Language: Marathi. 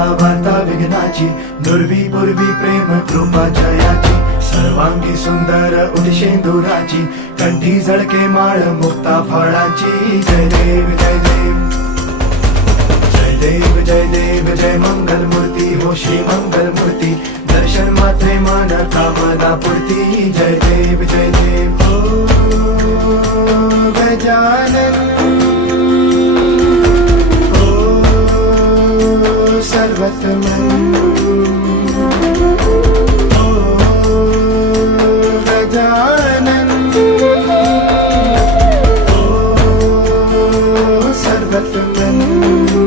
आता वार्ता विघ्नाची, दुर्वी पूर्वी प्रेम कृपा जयाची, सर्वांगी सुंदर उदिशेंदुराची, कंठी झळके माळ मुक्ता फळाची. जय देव जय देव जय देव जय देव जय मंगल मूर्ती हो श्री मंगल मूर्ती, दर्शन मात्रे मन कामना पूर्ती. जय देव जय देव हो गजानन हो सर्वतमन हो गजानन हो सर्वतमन.